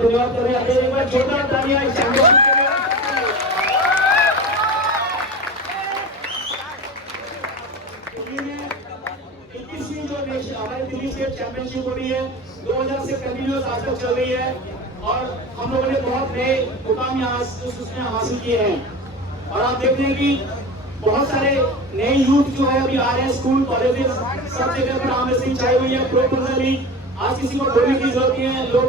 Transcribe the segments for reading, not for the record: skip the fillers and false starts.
धन्यवाद कर रहे हैं। एक बार जोरदार तालियां इस चैंपियनशिप के लिए। हमारी दिल्ली स्टेट चैंपियनशिप हो रही है 2000 से कंटिन्यूअस आज तक चल रही है और हम लोगों ने बहुत नए मुकाम यहाँ उसमें हासिल किए हैं। और आप देख रहे हैं कि बहुत सारे नए यूथ जो है अभी आ रहे हैं, स्कूल कॉलेजेस सब जगह पर आम रेसलिंग छाई हुई है। प्रो बंजा लीग आज किसी को ढूंढने की जरूरत नहीं है, लोग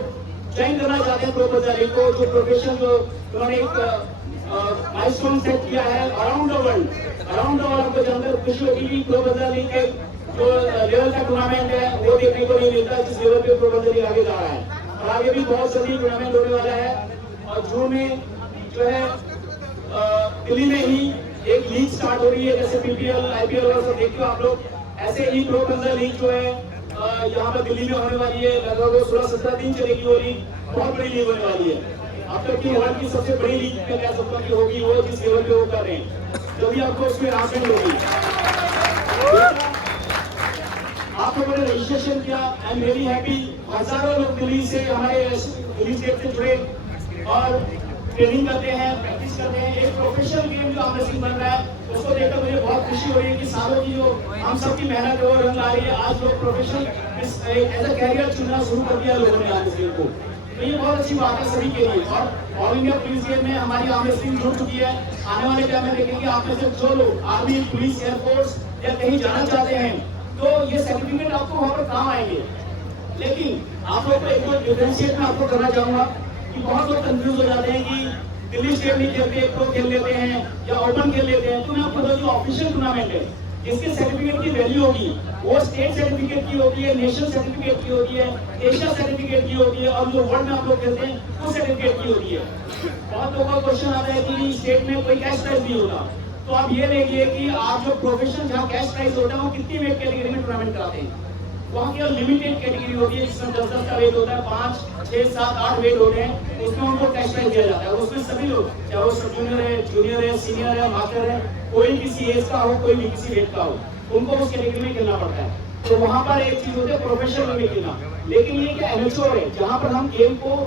ज्वाइन करना चाहते हैं प्रो बंजा लीग को, जो प्रोफेशन जो उन्होंने एक माइलस्टोन सेट किया है अराउंड द वर्ल्ड आपको जानकर खुशी होगी कि प्रो बंजा लीग के जो लेवल का टूर्नामेंट है वो देखने को नहीं मिलता जिस लेवल पे प्रो बंजा लीग आगे जा रहा है। और आगे भी बहुत जल्दी टूर्नामेंट होने वाला है और जून में जो है दिल्ली में ही एक लीग स्टार्ट हो रही है, जैसे पीपीएल आईपीएल और सब देखते हो आप लोग, ऐसे ही प्रो बंजा लीग जो है यहाँ पर दिल्ली में होने वाली है। लगभग 16-17 दिन चलेगी वो लीग, बहुत बड़ी लीग होने वाली है। अब तक की वर्ल्ड की सबसे बड़ी लीग मैं कह सकता हूँ कि होगी वो जिस लेवल पे वो कर रहे हैं, जल्दी आपको उसमें अनाउंसमेंट होगी। आप लोगों ने रजिस्ट्रेशन किया, आई एम वेरी हैप्पी। हजारों लोग दिल्ली से हमारे दिल्ली स्टेट से जुड़े और ट्रेनिंग करते हैं, प्रैक्टिस करते हैं। एक प्रोफेशनल गेम जो आम रेसलिंग बन रहा है उसको देखकर मुझे बहुत खुशी हो रही है कि सालों की जो हम सबकी मेहनत है वो रंग आ रही है। आज लोग प्रोफेशनल एज अ कैरियर चुनना शुरू कर दिया लोगों ने आम रेसलिंग को, तो ये बहुत अच्छी बात है सभी के लिए। और ऑल इंडिया पुलिस गेम में हमारी आम रेसलिंग जुड़ चुकी है। आने वाले टाइम में देखेंगे आप में से जो लोग आर्मी, पुलिस, एयरफोर्स या कहीं जाना चाहते हैं तो ये सर्टिफिकेट आपको वहाँ पर काम आएंगे। लेकिन आप लोग को एक तो डिफरेंशिएट में आपको करना चाहूंगा कि बहुत लोग कंफ्यूज हो जाते हैं कि दिल्ली स्टेट नहीं खेलते, प्रो खेल लेते हैं या ओपन खेल लेते हैं। तो मैं आपको बता दूं ऑफिशियल टूर्नामेंट है, जिसके सर्टिफिकेट की वैल्यू होगी वो स्टेट सर्टिफिकेट की होती है, नेशनल सर्टिफिकेट की होती है, एशिया सर्टिफिकेट की होती है और जो वर्ल्ड में आप लोग खेलते हैं वो सर्टिफिकेट की होती है। बहुत लोगों का क्वेश्चन आता है कि स्टेट में कोई कैश प्राइज नहीं होगा, तो आप ये देखिए कि आप जो प्रोफेशन जहाँ कैश प्राइज होता है वो कितनी वेट कैटेगरी में टूर्नामेंट कराते हैं। वहाँ केवल लिमिटेड कैटेगरी होती है जिसमें 10-10 का वेट होता है, 5, 6, 7, 8 वेट होते हैं, उसमें उनको कैश प्राइज दिया जाता है। उसमें सभी लोग, चाहे वो सब जूनियर है, सीनियर है, मास्टर है, कोई किसी एज का हो, कोई भी किसी वेट का हो, उनको उस कैटेगरी में खेलना पड़ता है। तो वहाँ पर एक चीज होती है प्रोफेशनल में खेलना। लेकिन ये क्या एमेच्योर है, जहाँ पर हम गेम को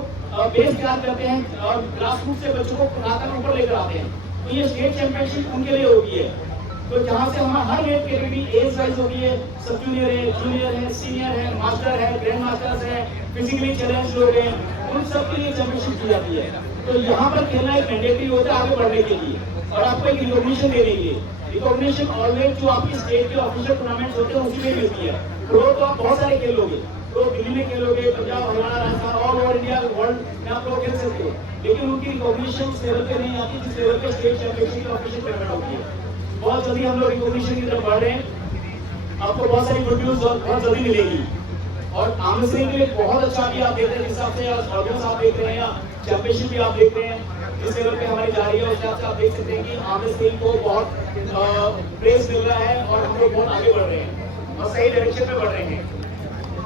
बेस तैयार करते हैं और ग्रास रूट से बच्चों को लाकर ऊपर लेकर आते हैं, तो ये स्टेट चैंपियनशिप उनके लिए होती है। तो जहाँ से हमारा हर वेट कैटेगरी एज वाइज होती है, सब जूनियर है, सीनियर है, मास्टर है, ग्रैंड मास्टर्स है, फिजिकली चैलेंज लोग हैं, उन सब के लिए चैंपियनशिप की जाती है। तो यहाँ पर खेलना एक मैंडेटरी होता है आगे बढ़ने के लिए और आपको एक रिकॉग्निशन देने के लिए। रिकॉग्निशन ऑलवेज जो आपकी स्टेट के ऑफिशियल टूर्नामेंट्स होते हैं उसी में मिलती है। प्रो तो आप बहुत सारे खेल लोगे, तो दिल्ली में खेलोगे, Punjab, Haryana, Rajasthan, all over India, world में आप लोग खेल सकते हो, लेकिन उनकी रिकॉग्निशन इस लेवल पे नहीं आती जिस लेवल पे स्टेट चैंपियनशिप की ऑफिशियल टूर्नामेंट होती है। बहुत जल्दी हम लोग रिकॉग्निशन की तरफ बढ़ रहे हैं, आपको बहुत सारी गुड न्यूज बहुत जल्दी मिलेगी। और आम रेसलिंग के लिए बहुत अच्छा भी आप देख रहे हैं, जिस हिसाब से ऑडियंस आप देख रहे हैं या चैंपियनशिप भी आप देख रहे हैं जिस लेवल पे हमारी जा रही है, उस हिसाब से आप देख सकते हैं कि आम रेसलिंग को बहुत प्रेस मिल रहा है और हम लोग बहुत आगे बढ़ रहे हैं और सही डायरेक्शन में बढ़ रहे हैं।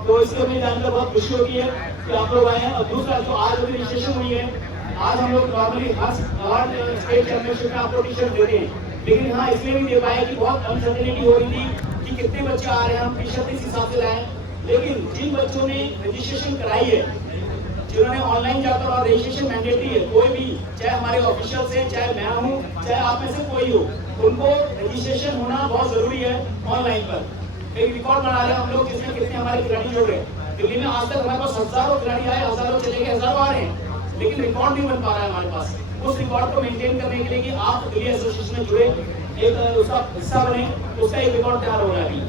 तो इसको अपनी जानकर बहुत खुशी होती है कि आप लोग आए हैं। और दूसरा जो आज अभी रजिस्ट्रेशन हुई है, आज हम लोग नॉर्मली हर स्टेट चैंपियनशिप में आपको टी शर्ट देते हैं, लेकिन हाँ इसलिए भी दे पाए कि बहुत अनसर्टेनिटी हो रही थी कि कितने बच्चे आ रहे हैं, हम टी शर्ट इस हिसाब से लाए। लेकिन जिन बच्चों ने रजिस्ट्रेशन कराई है, जिन्होंने ऑनलाइन जाकर, और रजिस्ट्रेशन मैंडेटरी है, कोई भी चाहे हमारे ऑफिशियल से, चाहे मैं हूँ, चाहे आप में से कोई हो, उनको रजिस्ट्रेशन होना बहुत जरूरी है ऑनलाइन पर। एक रिकॉर्ड बना रहे हैं हम लोग जिसमें कितने हमारे खिलाड़ी जुड़ रहे हैं। दिल्ली में आज तक हमारे पास हजारों खिलाड़ी आए, हजारों चले गए, हजारों आ रहे हैं, लेकिन रिकॉर्ड नहीं बन पा रहा है हमारे पास। उस रिकॉर्ड को मेंटेन करने के लिए कि आप दिल्ली एसोसिएशन में जुड़े, एक उसका हिस्सा बने, उसका एक रिकॉर्ड तैयार हो रहा है अभी।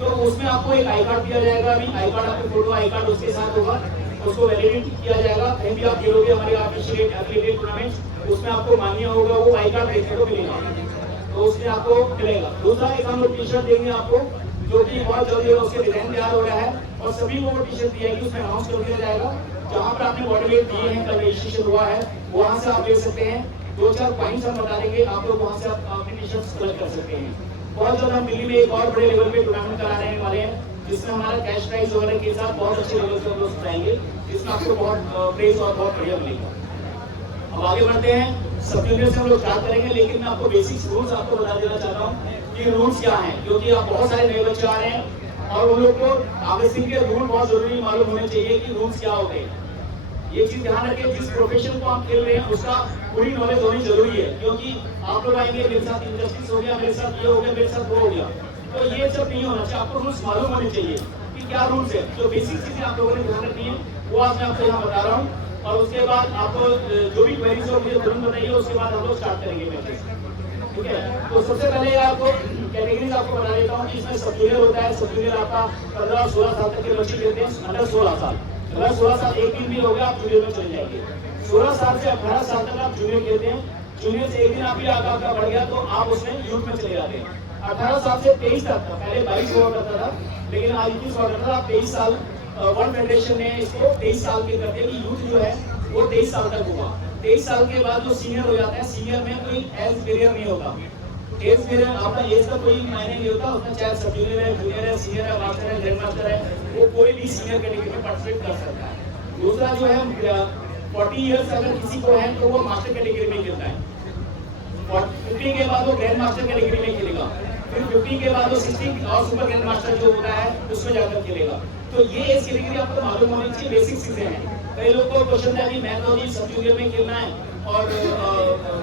तो उसमें आपको एक आई कार्ड दिया जाएगा, अभी आई कार्ड आपको फोटो आई कार्ड उसके साथ होगा, उसको वैलिडेट किया जाएगा। कहीं भी आप खेलोगे हमारे ऑफिशियल एफिलिएटेड टूर्नामेंट्स, उसमें आपको मान्य होगा, वो आई कार्ड देखने को मिलेगा, तो उसमें आपको मिलेगा। दूसरा एक हम लोग टी शर्ट देंगे आपको, जो कि बहुत जल्दी उसके डिजाइन तैयार हो रहा है और सभी को वो टी शर्ट दिया है, उसमें अनाउंस कर दिया जाएगा। जहाँ पर आपने बॉडी वेट दिए हैं, कल रजिस्ट्रेशन हुआ है, वहाँ से आप ले सकते हैं। 2-4 पॉइंट्स हम बता देंगे, आप लोग वहाँ से अपनी टी शर्ट कलेक्ट कर सकते हैं। बहुत जल्द हम दिल्ली में एक और बड़े लेवल पे टूर्नामेंट कराने वाले हैं, जिसमें हमारा कैश प्राइज वगैरह के साथ बहुत अच्छे लेवल पे हम लोग सिखाएंगे, जिसमें आपको बहुत प्रेज और बहुत बढ़िया मिलेगा। अब आगे बढ़ते हैं, सब जूनियर से हम लोग स्टार्ट करेंगे, लेकिन मैं आपको बेसिक्स रूल्स आपको बता देना चाहता हूँ कि रूल्स क्या हैं, क्योंकि आप बहुत सारे नए बच्चे आ रहे हैं और उन लोग को आम रेसलिंग के रूल बहुत जरूरी मालूम होने चाहिए कि रूल्स क्या होते हैं। ये चीज ध्यान रखें, जिस प्रोफेशन को आप खेल रहे हैं उसका पूरी नॉलेज होनी जरूरी है, क्योंकि आप लोग आएंगे मेरे साथ इंडस्ट्रीज हो गया, मेरे साथ ये हो गया, मेरे साथ वो हो गया, तो ये सब नहीं होना चाहिए। आपको रूल्स मालूम होने चाहिए कि क्या रूल्स है। जो बेसिक चीजें आप लोगों ने ध्यान रखनी है वो आज मैं आपको यहाँ बता रहा हूँ, और उसके बाद आपको जो भी क्वेरीज हो मुझे तुरंत बताइए, उसके बाद हम लोग स्टार्ट करेंगे मैचेस। ठीक है, तो सबसे पहले आपको कैटेगरीज आपको बता देता हूँ कि इसमें सब जूनियर होता है। सब जूनियर आपका 15-16 साल तक के बच्चे खेलते हैं, अंडर 16 साल। अगर 16 साल एक दिन भी हो गया आप जूनियर में चले जाएंगे। 16 साल से 18 साल तक आप जूनियर खेलते हैं। जूनियर से एक दिन आप भी आगे बढ़ गया तो आप उसमें यूथ में चले जाते हैं। 18 साल से 23 तक, पहले 22 हुआ करता था, लेकिन आज 21 हुआ करता था। 23 साल वर्ल्ड फेडरेशन ने इसको 23 साल के करते हैं कि यूथ जो है वो 23 साल तक होगा। 23 साल के बाद जो सीनियर हो जाता है, सीनियर में कोई एज बैरियर नहीं होता। एज बैरियर आपका एज का कोई मायने नहीं होता, उसमें चाहे सब जूनियर है, जूनियर है, सीनियर है, मास्टर है, ग्रैंड मास्टर है, वो कोई भी सीनियर कैटेगरी में पार्टिसिपेट कर सकता है। दूसरा जो है 40 ईयर्स अगर किसी को है तो वो मास्टर कैटेगरी में खेलता है। 50 के बाद वो ग्रैंड मास्टर कैटेगरी में खेलेगा, फिर 50 के बाद वो 60 और सुपर ग्रैंड मास्टर जो होता है उसमें जाकर खेलेगा। तो ये एज कैटेगरी आपको मालूम होनी चाहिए, बेसिक चीजें हैं। कई लोग को क्वेश्चन है कि मैं तो जी सब जूनियर में खेलना है और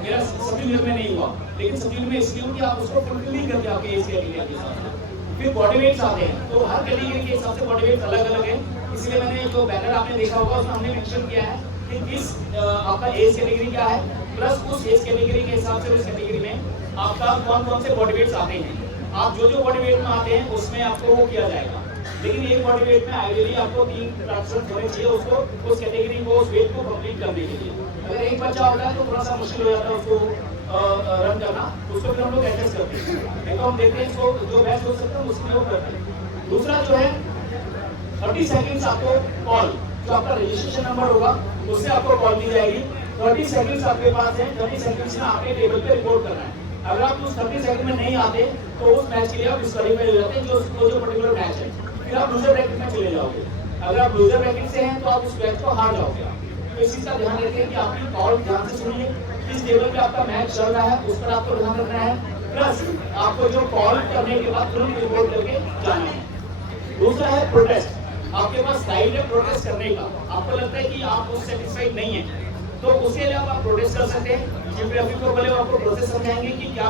मेरा सब जूनियर में नहीं हुआ, लेकिन सब जूनियर में इसलिए हो कि आप उसको फुलफिल नहीं करते आपके एज कैटेगरी के हिसाब से। फिर बॉडी वेट्स आते हैं, तो हर कैटेगरी के हिसाब से बॉडी वेट्स अलग अलग है, इसलिए मैंने जो बैनर आपने देखा होगा उसमें हमने मेंशन किया है कि किस आपका एज कैटेगरी क्या है, प्लस उस एज कैटेगरी के हिसाब से उस कैटेगरी में आपका कौन कौन से बॉडी वेट्स आते हैं। आप जो जो बॉडी वेट में आते हैं उसमें आपको वो किया जाएगा, लेकिन एक बॉडी वेट में आइडियली आपको 3 पार्टिसिपेंट होने चाहिए उसको, उस कैटेगरी को, उस वेट को कंप्लीट करने के लिए। अगर एक बच्चा होता है तो थोड़ा सा मुश्किल हो जाता है उसको रन करना, उसको फिर हम लोग एडजस्ट करते हैं, तो हम देखते हैं इसको जो बेस्ट हो सकता है उसके लिए वो करते हैं। दूसरा जो है 30 सेकंड्स आपको कॉल, जो आपका रजिस्ट्रेशन नंबर होगा उससे आपको कॉल दी जाएगी। 30 सेकंड्स आपके पास है, 30 सेकंड्स में आपके टेबल पे रिपोर्ट करना है। अगर आप उस 30 सेकंड में नहीं आते तो उस मैच के लिए आप डिस्क्वालीफाई हो जाते हैं, जो पर्टिकुलर मैच है, फिर आप लूजर ब्रैकेट में चले जाओगे। अगर आप लूजर ब्रैकेट से हैं तो आप उस मैच को हार जाओगे। तो इस चीज का ध्यान रखें कि आपकी कॉल ध्यान से सुनिए, किस टेबल पे आपका मैच चल रहा है उस पर आपको ध्यान रखना है, प्लस आपको जो कॉल करने के बाद तुरंत रिपोर्ट करके जाना है। दूसरा है प्रोटेस्ट, आपके पास राइट है प्रोटेस्ट करने का। आपको लगता है कि आप उससे सेटिस्फाइड नहीं है तो उसके लिए आप प्रोटेस्ट कर सकते हैं। चीफ रेफरी को बोले आपको प्रोसेस समझाएंगे कि क्या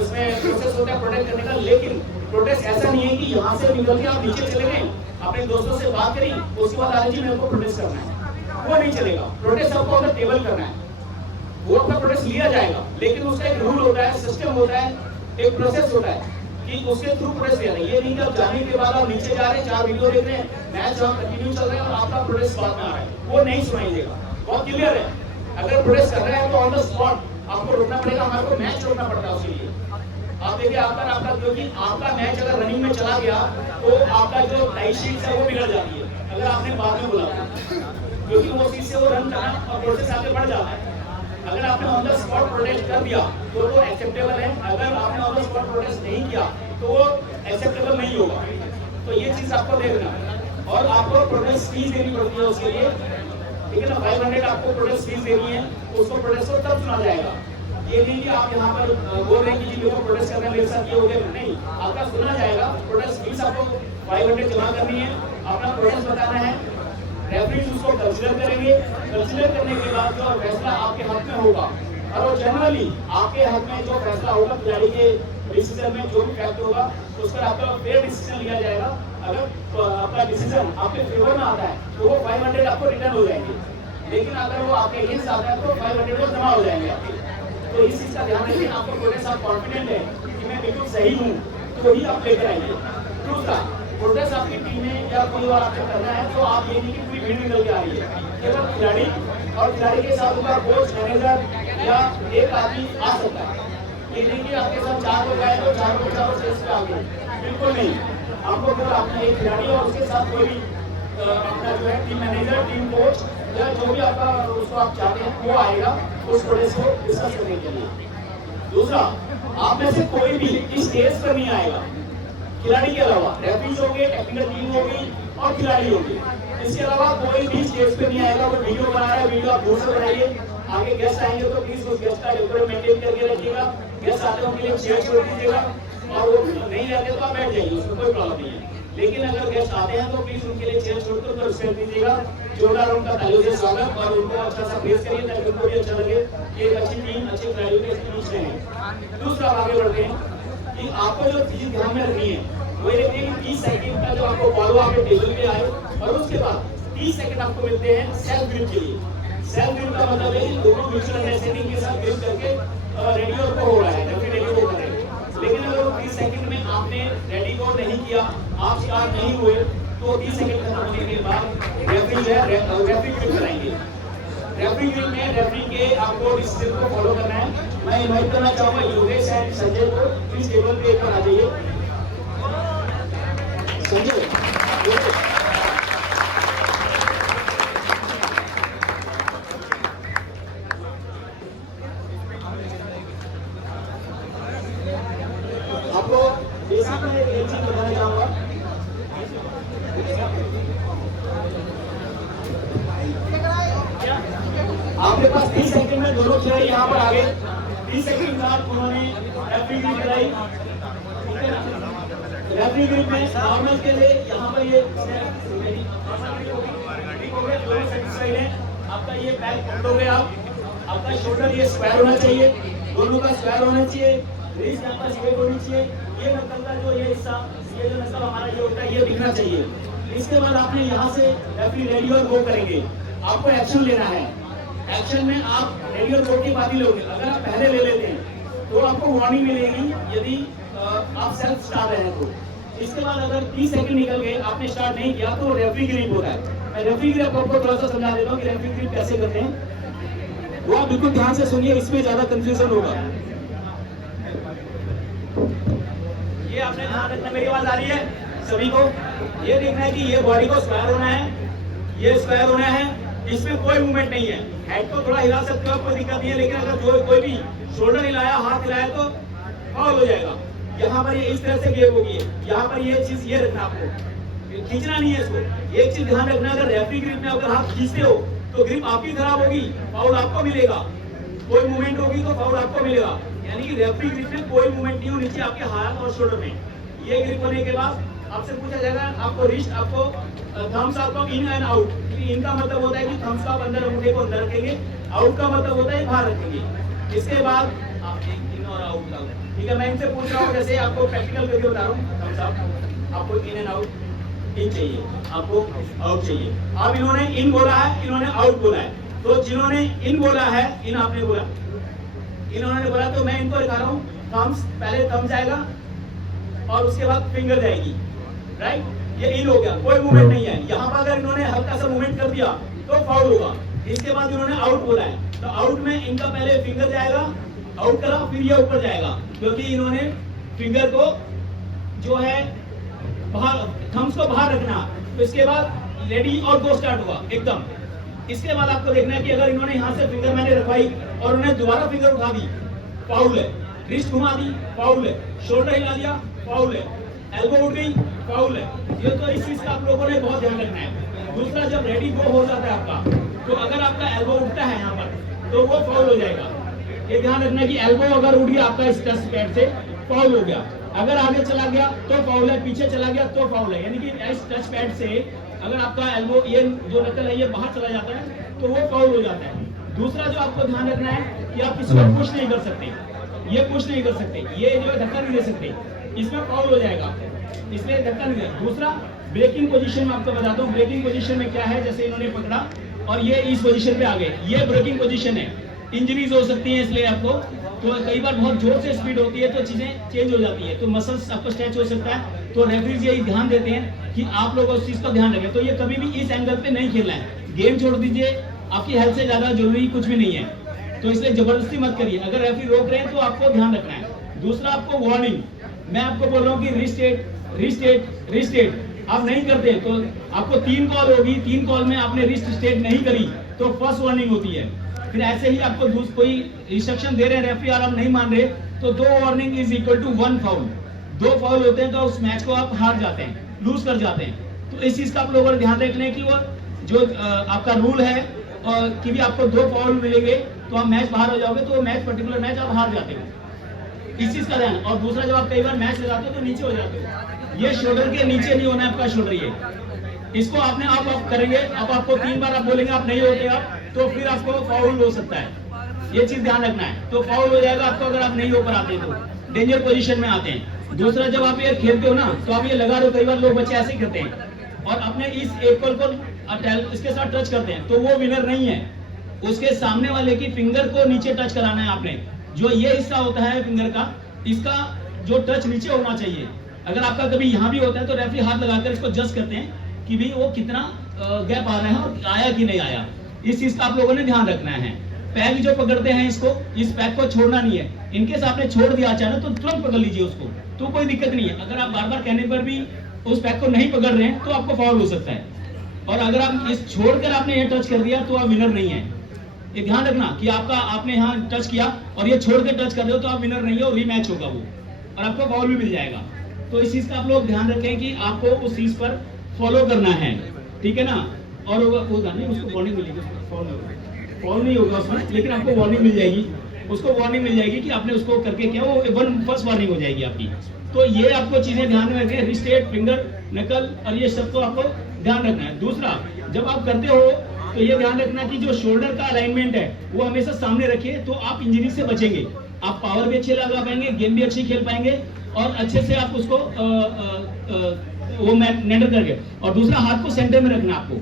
इसमें प्रोसेस होता है प्रोटेस्ट करने का, लेकिन प्रोटेस्ट ऐसा नहीं है कि यहाँ से निकल के आप नीचे चले गए, अपने दोस्तों से बात करी, उसके बाद आगे जी मेरे को प्रोटेस्ट करना है, वो नहीं चलेगा। प्रोटेस्ट आपको अगर टेबल करना है, वो आपका प्रोटेस्ट लिया जाएगा, लेकिन उसका एक रूल होता है, सिस्टम होता है, एक प्रोसेस होता है कि उसके थ्रू प्रोटेस्ट लिया है। ये नहीं कि आप जाने के बाद आप नीचे जा रहे हैं, 4 वीडियो देख रहे हैं, मैच कंटिन्यू चल रहा है और आपका प्रोटेस्ट बाद में आ रहा है, वो नहीं सुनाई देगा। बहुत क्लियर है, अगर प्रोटेस्ट कर रहे हैं तो ऑन द स्पॉट आपको रोकना पड़ेगा, हमारे को मैच रोकना पड़ता है उसके लिए। आप देखिए आपका क्योंकि आपका मैच अगर रनिंग में चला गया तो आपका जो टाई शीट है वो बिगड़ जाती है अगर आपने बाद में बोला, क्योंकि वो चीज से वो रन करना और प्रोसेस आगे बढ़ जाता है। अगर आपने ऑन द स्पॉट प्रोटेस्ट कर दिया तो वो एक्सेप्टेबल है, अगर आपने ऑन द स्पॉट प्रोटेस्ट नहीं किया तो वो एक्सेप्टेबल नहीं होगा। तो ये चीज आपको देखना है और आपको प्रोटेस्ट फीस देनी पड़ती है उसके लिए, ठीक है ना। 500 आपको प्रोटेस्ट फीस देनी है, उसको प्रोटेस्ट को तब सुना जाएगा। ये नहीं कि आप यहाँ पर बोल रहे हैं कि जी लोगों प्रोटेस्ट करना मेरे साथ ये हो गया, नहीं, आपका सुना जाएगा। प्रोटेस्ट फीस आपको 500 जमा करनी है, अपना प्रोटेस्ट बताना है, रेफरीज उसको कंसीडर करेंगे। कंसीडर करने के बाद जो फैसला आपके हक में होगा, और वो जनरली आपके हक में जो फैसला होगा खिलाड़ी के डिसीजन में जो भी फैक्ट होगा उस पर आपका फेयर डिसीजन लिया जाएगा। अगर तो आपका डिसीजन आपके फेवर में आता है तो वो 500 आपको रिटर्न हो जाएंगे, लेकिन अगर वो आपके अगेंस्ट आता है तो 500 वो जमा हो जाएंगे आपके। तो इस चीज का ध्यान रखिए, आपको प्रोटेस्ट आप कॉन्फिडेंट है कि मैं बिल्कुल सही हूँ तो ही आप लेकर आइए। दूसरा, प्रोटेस्ट आपकी टीम में या कोई और आपको करना है तो आप ये नहीं कि पूरी भीड़ निकल के आ रही है, केवल खिलाड़ी और खिलाड़ी के साथ उनका कोच, मैनेजर या एक आदमी आ सकता है। ये नहीं कि आपके साथ 4 लोग आए तो 4 लोग चारों स्टेज पे आ गए, बिल्कुल नहीं। आपको फिर अपना एक खिलाड़ी और उसके साथ कोई भी अपना जो है टीम मैनेजर, टीम कोच या जो भी आपका उसको आप चाहते हैं वो आएगा उस प्रोसेस को डिस्कस करने के लिए। दूसरा, आप में से कोई भी इस स्टेज पर नहीं आएगा खिलाड़ी के अलावा, रेफरीज होंगे, टेक्निकल टीम होगी और खिलाड़ी होंगे। इसके अलावा कोई भी स्टेज पे नहीं आएगा। वो वीडियो बना रहा है, वीडियो आप दूर से बनाइए। आगे गेस्ट आएंगे तो प्लीज उस गेस्ट का डेकोरेट मेंटेन करके रखिएगा। गेस्ट आते हैं उनके लिए चेयर छोड़ दीजिएगा और वो नहीं रहते तो आप बैठ जाइए, उसमें कोई प्रॉब्लम नहीं है। लेकिन अगर गेस्ट आते हैं तो प्लीज उनके लिए चेयर छोड़कर उनको रिस्पेक्ट दीजिएगा। जोरदार उनका तालियों से स्वागत और उनको अच्छा सा प्रेस करिए ताकि उनको भी अच्छा लगे कि एक अच्छी टीम अच्छे खिलाड़ियों के बीच में है। दूसरा आगे बढ़ते हैं कि आपको जो चीज ध्यान में रखनी है वो ये कि 30 सेकंड का जो आपको बॉल आपके टेबल पे आए और उसके बाद 30 सेकंड आपको मिलते हैं सेल्फ ग्रिप के लिए। सेल्फ ग्रिप का मतलब है दोनों म्यूचुअल अंडरस्टैंडिंग के साथ ग्रिप करके रेडी और को हो रहा है, जबकि रेडी को करें। लेकिन अगर वो 30 सेकंड में आपने रेडी को नहीं किया, आप स्टार्ट नहीं हुए, तो 30 सेकंड खत्म होने के बाद रेफरी जो है रेफरी ग्रिप कराएंगे। रेफरी ग्रिप में रेफरी के आपको डिसीजन को फॉलो करना है। मैं इनवाइट करना चाहूंगा योगेश एंड संजय को, प्लीज टेबल पे एक बार आ जाइए। संजय आपको बेसिक में एक चीज बताना चाहूंगा। आपके पास 30 सेकंड में दोनों खिलाड़ी यहाँ पर आ गए। 30 सेकंड बाद उन्होंने रेफरी ग्रिप कराई। रेफरी ग्रिप में नॉर्मल के लिए यहाँ पर ये आपका ये बैक पकड़ोगे आप, आपका शोल्डर ये स्क्वायर होना चाहिए, दोनों का स्क्वायर होना चाहिए, रिस्ट यहाँ पर स्ट्रेट होनी चाहिए। ये नकल का जो ये हिस्सा, ये जो नकल हमारा ये होता है, ये दिखना चाहिए। इसके बाद आपने यहाँ से रेफरी रेडी और गो करेंगे। आपको एक्शन लेना है। एक्शन में आप रेडी और गो की बात ही लोगे। अगर आप पहले ले लेते हैं तो आपको वार्निंग मिलेगी यदि आप सेल्फ स्टार्ट रहे तो। इसके बाद अगर 30 सेकंड निकल गए, आपने स्टार्ट नहीं किया तो रेफरी ग्रिप होता है। मैं रेफरी ग्रिप आपको थोड़ा सा समझा देता हूँ कि रेफरी ग्रिप कैसे करते हैं। वो आप बिल्कुल ध्यान से सुनिए, इसमें ज्यादा कंफ्यूजन होगा। ये आपने ध्यान रखना, मेरी आवाज आ रही है सभी को? ये देखना है कि ये बॉडी को स्क्वायर होना है, ये स्क्वायर होना है, इसमें कोई मूवमेंट नहीं है। हेड को थोड़ा हिला सकते हो, कोई दिक्कत नहीं है, लेकिन अगर कोई भी शोल्डर हिलाया, हाथ हिलाया तो फाउल हो जाएगा। यहाँ पर ये इस तरह से गेम होगी। यहाँ पर ये चीज ये रखना, आपको खींचना नहीं है इसको। एक चीज ध्यान रखना, अगर रेफरी ग्रिप में अगर हाथ खींचते हो तो ग्रिप आपकी खराब होगी, फाउल आपको मिलेगा। कोई मूवमेंट होगी तो फाउल आपको मिलेगा। यानी कि रेफरी ग्रिप में कोई मूवमेंट नहीं हो नीचे आपके हाथ और शोल्डर में। ये ग्रिप होने के बाद आपसे पूछा जाएगा आपको रिस्ट, आपको थम्स आपको इन एंड आउट। इनका मतलब होता है कि थम्स का अंदर अंगूठे को अंदर रखेंगे, आउट का मतलब होता है बाहर रखेंगे। इसके बाद आप इन और आउट का, ठीक है। मैं इनसे पूछ रहा हूँ, जैसे आपको प्रैक्टिकल करके बता रहा हूँ। थम्स अप, आपको इन एंड आउट, इन चाहिए, आपको आउट चाहिए। अब इन्होंने इन बोला है, इन्होंने आउट बोला है। तो जिन्होंने इन बोला है, इन आपने बोला, इन्होंने बोला, तो मैं इनको दिखा रहा हूँ। थम्स, पहले थम्स जाएगा और उसके बाद फिंगर जाएगी, राइट। ये इन हो गया, कोई मूवमेंट नहीं है। यहाँ पर अगर इन्होंने हल्का सा मूवमेंट कर दिया तो फाउल होगा। इसके बाद इन्होंने आउट बोला है, तो आउट में इनका पहले फिंगर जाएगा, आउट करा, फिर ये ऊपर जाएगा, क्योंकि इन्होंने फिंगर को जो है बाहर, थम्स को बाहर रखना। तो इसके बाद रेडी और गो स्टार्ट हुआ एकदम। इसके बाद आपको देखना है कि अगर इन्होंने यहाँ से फिंगर मैंने रखवाई और उन्हें दोबारा फिंगर उठा दी, फाउल है। रिस्ट घुमा दी, फाउल है। शोल्डर हिला दिया, फाउल है। एल्बो उठ गई, फाउल है। ये तो इस चीज का आप लोगों ने बहुत ध्यान रखना है। दूसरा, जब रेडी गो हो जाता है आपका, तो अगर आपका एल्बो उठता है यहाँ पर तो वो फाउल हो जाएगा। ये ध्यान रखना कि एल्बो अगर उठ गया आपका इस टच पैड से, फाउल हो गया। अगर आगे चला गया तो फाउल है, पीछे चला गया तो फाउल है। यानी कि इस टच पैड से अगर आपका एल्बो, ये जो नकल है, ये बाहर चला जाता है तो वो फाउल हो जाता है। दूसरा जो आपको ध्यान रखना है कि आप किसी को पुश नहीं कर सकते, ये पुश नहीं कर सकते, ये जो धक्का नहीं दे सकते, इसमें फाउल हो जाएगा, इसलिए धक्का नहीं देना। दूसरा, ब्रेकिंग पोजीशन में आपको बताता हूँ। ब्रेकिंग पोजीशन में क्या है, जैसे इन्होंने पकड़ा और ये इस पोजीशन पे आ गए, ये ब्रेकिंग पोजीशन है। इंजरीज हो सकती है, इसलिए आपको, तो कई बार बहुत जोर से स्पीड होती है तो चीजें चेंज हो जाती है, तो मसल्स आपको स्ट्रेच हो सकता है। तो रेफरीज यही ध्यान देते हैं कि आप लोग उस चीज का ध्यान रखें। तो ये कभी भी इस एंगल पे नहीं खेलना है। गेम छोड़ दीजिए, आपकी हेल्थ से ज्यादा जरूरी कुछ भी नहीं है, तो इसलिए जबरदस्ती मत करिए। अगर रेफरी रोक रहे हैं तो आपको ध्यान रखना है। दूसरा, आपको वार्निंग, मैं आपको बोल रहा हूँ कि रिस्टेट रिस्टेट रिस्टेट आप नहीं करते तो आपको 3 कॉल होगी, 3 कॉल में आपने रिस्ट स्टेट नहीं करी तो फर्स्ट वार्निंग होती है। फिर ऐसे ही आपको कोई इंस्ट्रक्शन दे रहे हैं रेफरी और आप नहीं मान रहे तो 2 warning is equal to 1 foul. 2 foul होते हैं तो उस मैच को आप हार जाते हैं, लूज कर जाते हैं। तो इस चीज का आप लोगों ने ध्यान रखना है कि वो जो आपका रूल है कि भी आपको 2 फाउल मिलेंगे तो आप मैच बाहर हो जाओगे, तो मैच पर्टिकुलर मैच आप हार जाते हो, इस चीज का ध्यान। और दूसरा, जब आप कई बार मैच लगाते हो तो नीचे हो जाते हो, ये शोल्डर के नीचे नहीं होना है आपका शोल्डर ये। इसको आपने आप करेंगे, अब आपको 3 बार आप बोलेंगे आप नहीं होते आप, तो फिर आपको फाउल हो सकता है। ये चीज ध्यान रखना है। तो फाउल हो जाएगा आपको अगर आप नहीं हो पाते तो, डेंजर पोजीशन में आते हैं। दूसरा, जब आप ये खेलते हो ना तो आप ये लगा रहे हो, कई बार लोग बच्चे ऐसे करते हैं और अपने इस एप्पल को इसके साथ टच करते हैं, तो वो विनर नहीं है। उसके सामने वाले की फिंगर को नीचे टच कराना है आपने। जो ये हिस्सा होता है फिंगर का, इसका जो टच नीचे होना चाहिए। अगर आपका कभी यहाँ भी होता है तो रेफरी हाथ लगाकर इसको जज करते हैं कि भी वो कितना गैप आ रहा है और आया कि नहीं आया। इस चीज का आप लोगों ने ध्यान रखना है। पैग जो पकड़ते हैं इसको, इस पैग को छोड़ना नहीं है। इनकेस आपने छोड़ दिया अचानक तो तुरंत पकड़ लीजिए उसको, तो कोई दिक्कत नहीं है। अगर आप बार बार कहने पर भी उस पैग को नहीं पकड़ रहे हैं तो आपको फाउल हो सकता है। और अगर आप इस छोड़कर आपने ये टच कर दिया तो आप विनर नहीं है। ये ध्यान रखना कि आपने यहाँ टच किया और ये छोड़ के टच कर रहे हो तो आप विनर नहीं हो, रीमैच होगा वो और आपको फाउल भी मिल जाएगा। तो इस चीज का आप लोग ध्यान रखें कि आपको उस चीज पर फॉलो करना है, ठीक है ना। और वो नहीं, उसको वार्निंग मिलेगी, फॉल नहीं होगा उसमें, लेकिन आपको वार्निंग मिल जाएगी। उसको वार्निंग मिल जाएगी कि आपने उसको करके क्या, वो फर्स्ट वार्निंग हो जाएगी आपकी। तो ये आपको चीजें ध्यान में रखें, रिस्टेट, फिंगर, नकल और ये सब को आपको ध्यान रखना है। दूसरा, जब आप करते हो तो ये ध्यान रखना कि जो शोल्डर का अलाइनमेंट है वो हमेशा सामने रखिए, तो आप इंजरी से बचेंगे। आप पावर भी अच्छे लगा पाएंगे, गेम भी अच्छी खेल पाएंगे और अच्छे से आप उसको वो मैनेज करके। और दूसरा, हाथ को सेंटर में रखना आपको,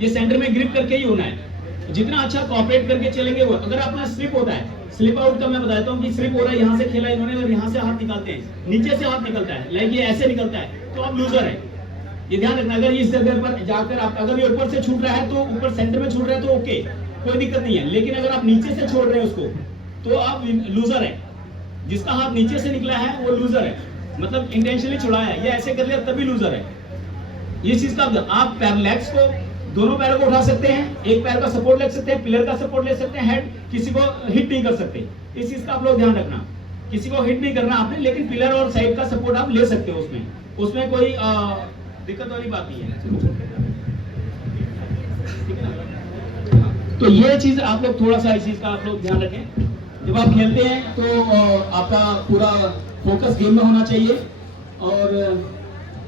ये सेंटर में ग्रिप करके ही होना है। जितना अच्छा कॉपरेट करके चलेंगे वो। अगर अपना स्लिप होता है, स्लिप आउट का मैं बताता हूँ कि स्लिप हो रहा है, यहाँ से खेला इन्होंने और यहाँ से हाथ निकालते हैं, नीचे से हाथ निकलता है, लाइक ये ऐसे निकलता है, तो आप लूजर है। ये ध्यान रखना। अगर इस जगह पर जाकर आप, अगर ये ऊपर से छूट रहा है तो ऊपर सेंटर में छूट रहा है तो ओके, कोई दिक्कत नहीं है। लेकिन अगर आप नीचे से छोड़ रहे हैं उसको तो आप लूजर है। जिसका हाथ नीचे से निकला है वो लूजर है, मतलब इंटेंशनली छुड़ाया है, ये ऐसे कर लिया तभी लूजर है। ये चीज का आप लेग्स को, दोनों पैरों को उठा सकते हैं, एक पैर का सपोर्ट ले सकते हैं, पिलर का सपोर्ट ले सकते हैं, हेड किसी को हिट नहीं कर सकते। इस चीज का आप लोग ध्यान रखना, किसी को हिट नहीं करना आपने, लेकिन पिलर और साइड का सपोर्ट आप ले सकते हो। उसमें कोई दिक्कत वाली बात नहीं है, ठीक है ना। तो ये चीज आप लोग थोड़ा सा इस चीज का आप लोग ध्यान रखें। जब आप खेलते हैं तो आपका पूरा फोकस गेम में होना चाहिए। और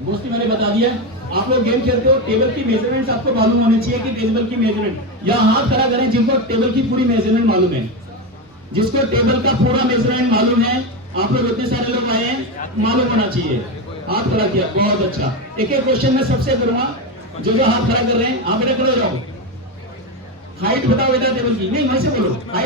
मोस्टली मैंने बता दिया, आप लोग गेम खेलते हो, टेबल की मेजरमेंट्स आपको मालूम होनी चाहिए कि टेबल की मेजरमेंट, या हाथ खड़ा करें जिनको टेबल की पूरी मेजरमेंट मालूम है। जिसको टेबल का पूरा मेजरमेंट मालूम है, आप लोग इतने सारे लोग आए हैं, मालूम होना चाहिए। हाथ खड़ा किया, बहुत अच्छा। एक एक क्वेश्चन में सबसे करूंगा, जो हाथ खड़ा कर रहे हैं, आप बेटा खड़े हो जाओ। हाइट बताओ बेटा टेबल की, नहीं वैसे बोलो हाइट।